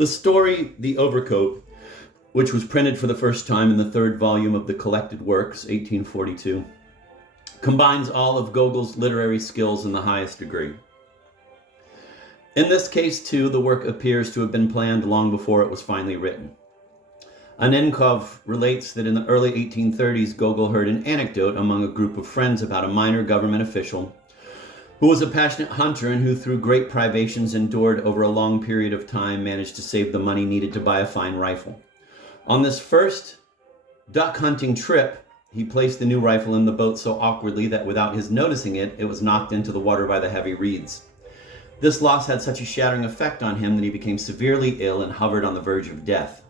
The story, The Overcoat, which was printed for the first time in the third volume of the Collected Works, 1842, combines all of Gogol's literary skills in the highest degree. In this case, too, the work appears to have been planned long before it was finally written. Anenkov relates that in the early 1830s, Gogol heard an anecdote among a group of friends about a minor government official who was a passionate hunter and who, through great privations endured over a long period of time, managed to save the money needed to buy a fine rifle. On this first duck hunting trip, he placed the new rifle in the boat so awkwardly that without his noticing it, it was knocked into the water by the heavy reeds. This loss had such a shattering effect on him that he became severely ill and hovered on the verge of death.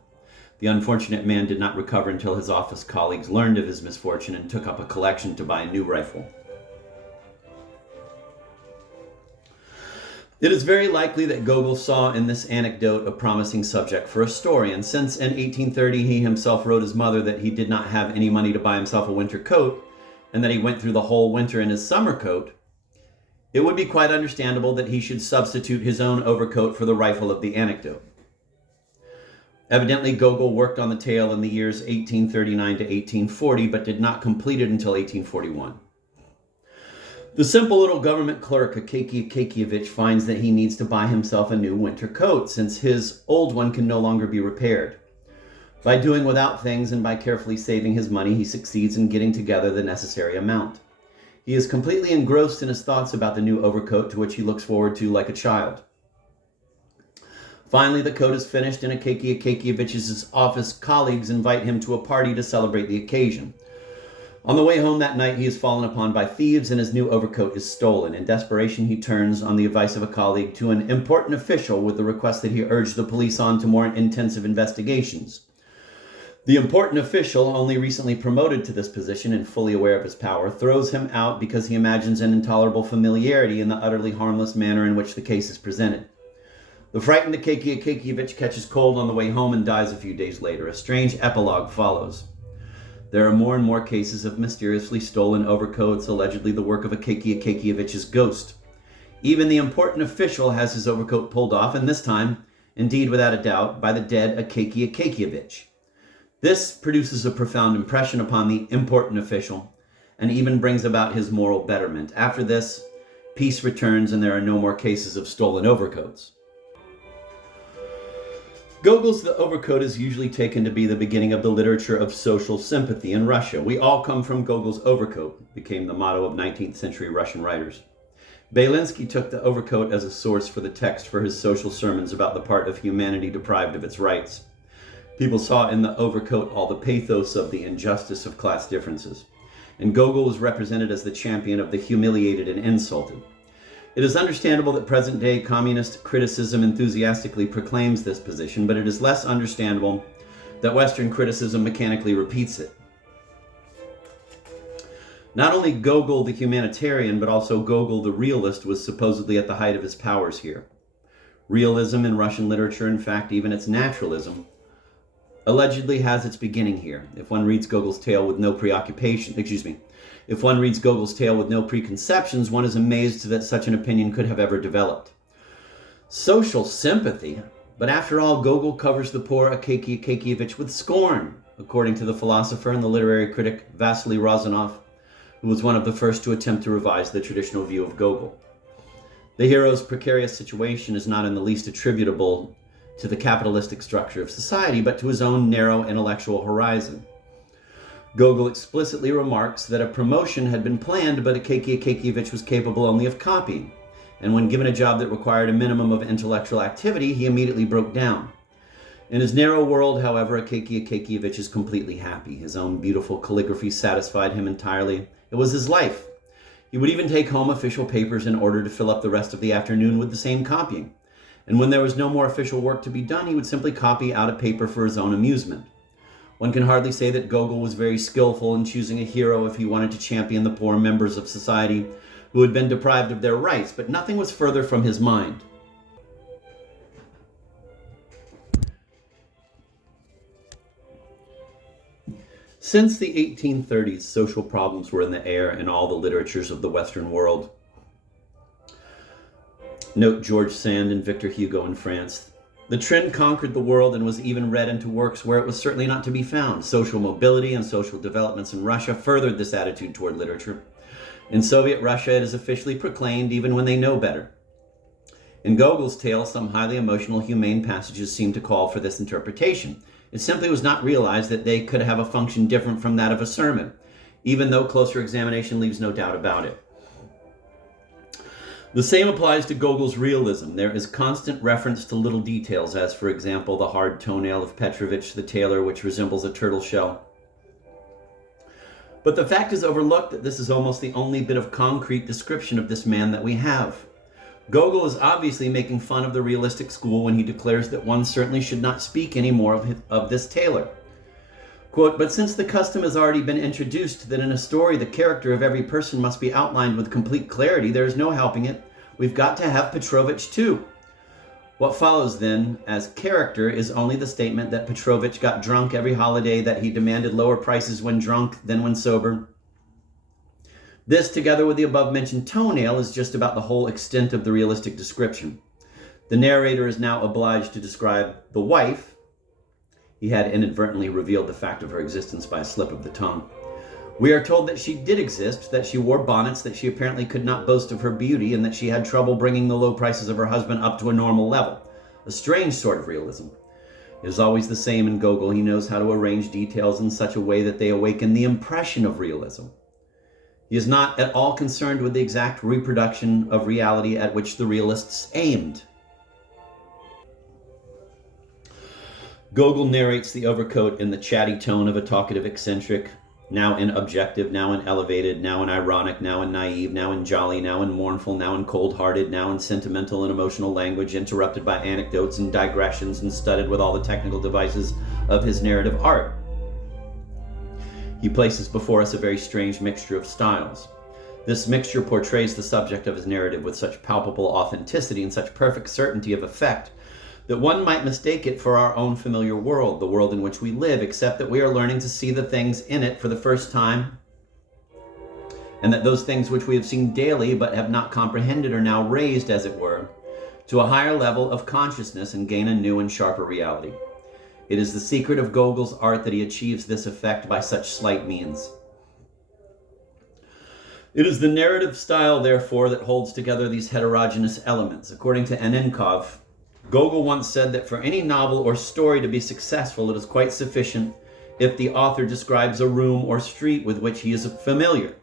The unfortunate man did not recover until his office colleagues learned of his misfortune and took up a collection to buy a new rifle. It is very likely that Gogol saw in this anecdote a promising subject for a story, and since in 1830 he himself wrote his mother that he did not have any money to buy himself a winter coat, and that he went through the whole winter in his summer coat, it would be quite understandable that he should substitute his own overcoat for the rifle of the anecdote. Evidently, Gogol worked on the tale in the years 1839 to 1840, but did not complete it until 1841. The simple little government clerk, Akakievich, finds that he needs to buy himself a new winter coat, since his old one can no longer be repaired. By doing without things and by carefully saving his money, he succeeds in getting together the necessary amount. He is completely engrossed in his thoughts about the new overcoat, to which he looks forward to like a child. Finally, the coat is finished, and Akakievich's office colleagues invite him to a party to celebrate the occasion. On the way home that night, he is fallen upon by thieves and his new overcoat is stolen. In desperation, he turns, on the advice of a colleague, to an important official with the request that he urge the police on to more intensive investigations. The important official, only recently promoted to this position and fully aware of his power, throws him out because he imagines an intolerable familiarity in the utterly harmless manner in which the case is presented. The frightened Akakievich catches cold on the way home and dies a few days later. A strange epilogue follows. There are more and more cases of mysteriously stolen overcoats, allegedly the work of Akakievich's ghost. Even the important official has his overcoat pulled off, and this time, indeed without a doubt, by the dead Akakievich. This produces a profound impression upon the important official, and even brings about his moral betterment. After this, peace returns and there are no more cases of stolen overcoats. Gogol's The Overcoat is usually taken to be the beginning of the literature of social sympathy in Russia. We all come from Gogol's Overcoat, became the motto of 19th century Russian writers. Belinsky took The Overcoat as a source for the text for his social sermons about the part of humanity deprived of its rights. People saw in The Overcoat all the pathos of the injustice of class differences, and Gogol was represented as the champion of the humiliated and insulted. It is understandable that present-day communist criticism enthusiastically proclaims this position, but it is less understandable that Western criticism mechanically repeats it. Not only Gogol the humanitarian, but also Gogol the realist was supposedly at the height of his powers here. Realism in Russian literature, in fact, even its naturalism, allegedly has its beginning here. If one reads Gogol's tale with no If one reads Gogol's tale with no preconceptions, one is amazed that such an opinion could have ever developed. Social sympathy? But after all, Gogol covers the poor Akakievich with scorn, according to the philosopher and the literary critic Vasily Rozanov, who was one of the first to attempt to revise the traditional view of Gogol. The hero's precarious situation is not in the least attributable to the capitalistic structure of society, but to his own narrow intellectual horizon. Gogol explicitly remarks that a promotion had been planned, but Akakievich was capable only of copying, and when given a job that required a minimum of intellectual activity, he immediately broke down. In his narrow world, however, Akakievich is completely happy. His own beautiful calligraphy satisfied him entirely. It was his life. He would even take home official papers in order to fill up the rest of the afternoon with the same copying. And when there was no more official work to be done, he would simply copy out a paper for his own amusement. One can hardly say that Gogol was very skillful in choosing a hero if he wanted to champion the poor members of society who had been deprived of their rights, but nothing was further from his mind. Since the 1830s, social problems were in the air in all the literatures of the Western world. Note George Sand and Victor Hugo in France. The trend conquered the world and was even read into works where it was certainly not to be found. Social mobility and social developments in Russia furthered this attitude toward literature. In Soviet Russia, it is officially proclaimed even when they know better. In Gogol's tale, some highly emotional, humane passages seem to call for this interpretation. It simply was not realized that they could have a function different from that of a sermon, even though closer examination leaves no doubt about it. The same applies to Gogol's realism. There is constant reference to little details, as for example, the hard toenail of Petrovich the tailor, which resembles a turtle shell. But the fact is overlooked that this is almost the only bit of concrete description of this man that we have. Gogol is obviously making fun of the realistic school when he declares that one certainly should not speak any more of this tailor. Quote, "But since the custom has already been introduced that in a story the character of every person must be outlined with complete clarity, there is no helping it. We've got to have Petrovich too." What follows then as character is only the statement that Petrovich got drunk every holiday, that he demanded lower prices when drunk than when sober. This, together with the above-mentioned toenail, is just about the whole extent of the realistic description. The narrator is now obliged to describe the wife. He had inadvertently revealed the fact of her existence by a slip of the tongue. We are told that she did exist, that she wore bonnets, that she apparently could not boast of her beauty, and that she had trouble bringing the low prices of her husband up to a normal level. A strange sort of realism. It is always the same in Gogol. He knows how to arrange details in such a way that they awaken the impression of realism. He is not at all concerned with the exact reproduction of reality at which the realists aimed. Gogol narrates the Overcoat in the chatty tone of a talkative eccentric, now in objective, now in elevated, now in ironic, now in naive, now in jolly, now in mournful, now in cold-hearted, now in sentimental and emotional language, interrupted by anecdotes and digressions and studded with all the technical devices of his narrative art. He places before us a very strange mixture of styles. This mixture portrays the subject of his narrative with such palpable authenticity and such perfect certainty of effect that one might mistake it for our own familiar world, the world in which we live, except that we are learning to see the things in it for the first time, and that those things which we have seen daily but have not comprehended are now raised, as it were, to a higher level of consciousness and gain a new and sharper reality. It is the secret of Gogol's art that he achieves this effect by such slight means. It is the narrative style, therefore, that holds together these heterogeneous elements. According to Annenkov, Gogol once said that for any novel or story to be successful, it is quite sufficient if the author describes a room or street with which he is familiar.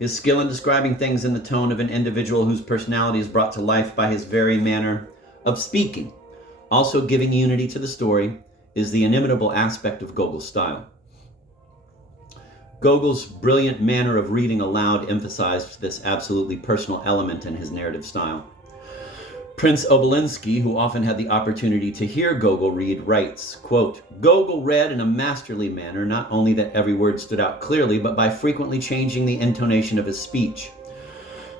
His skill in describing things in the tone of an individual whose personality is brought to life by his very manner of speaking, also giving unity to the story, is the inimitable aspect of Gogol's style. Gogol's brilliant manner of reading aloud emphasized this absolutely personal element in his narrative style. Prince Obolensky, who often had the opportunity to hear Gogol read, writes, quote, "Gogol read in a masterly manner, not only that every word stood out clearly, but by frequently changing the intonation of his speech.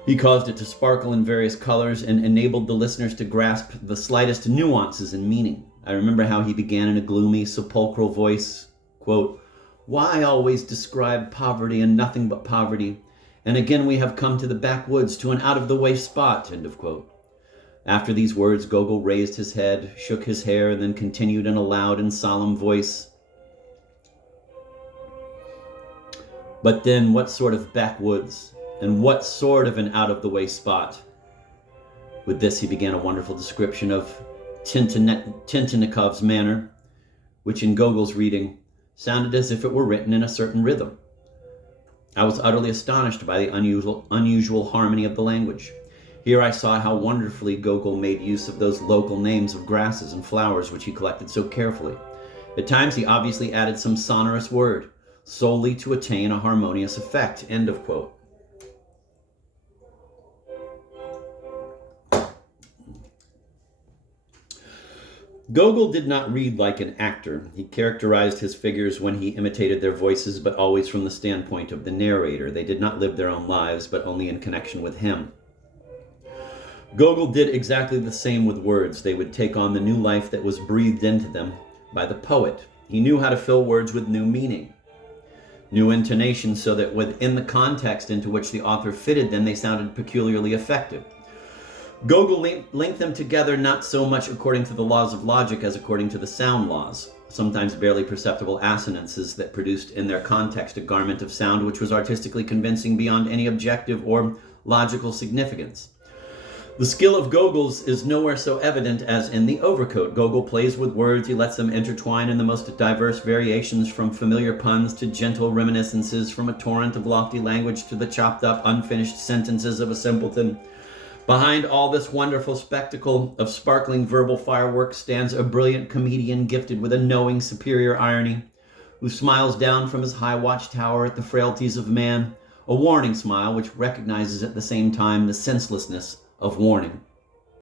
He caused it to sparkle in various colors and enabled the listeners to grasp the slightest nuances in meaning. I remember how he began in a gloomy, sepulchral voice, quote, 'Why always describe poverty and nothing but poverty? And again we have come to the backwoods, to an out-of-the-way spot,' end of quote. After these words, Gogol raised his head, shook his hair, and then continued in a loud and solemn voice, 'But then what sort of backwoods, and what sort of an out-of-the-way spot?' With this, he began a wonderful description of Tintinnikov's manner, which in Gogol's reading sounded as if it were written in a certain rhythm. I was utterly astonished by the unusual harmony of the language. Here I saw how wonderfully Gogol made use of those local names of grasses and flowers which he collected so carefully. At times he obviously added some sonorous word, solely to attain a harmonious effect," end of quote. Gogol did not read like an actor. He characterized his figures when he imitated their voices, but always from the standpoint of the narrator. They did not live their own lives, but only in connection with him. Gogol did exactly the same with words. They would take on the new life that was breathed into them by the poet. He knew how to fill words with new meaning, new intonation, so that within the context into which the author fitted them, they sounded peculiarly effective. Gogol linked them together not so much according to the laws of logic as according to the sound laws, sometimes barely perceptible assonances that produced in their context a garment of sound which was artistically convincing beyond any objective or logical significance. The skill of Gogol's is nowhere so evident as in The Overcoat. Gogol plays with words. He lets them intertwine in the most diverse variations, from familiar puns to gentle reminiscences, from a torrent of lofty language to the chopped up, unfinished sentences of a simpleton. Behind all this wonderful spectacle of sparkling verbal fireworks stands a brilliant comedian gifted with a knowing, superior irony, who smiles down from his high watchtower at the frailties of man, a warning smile which recognizes at the same time the senselessness of warning.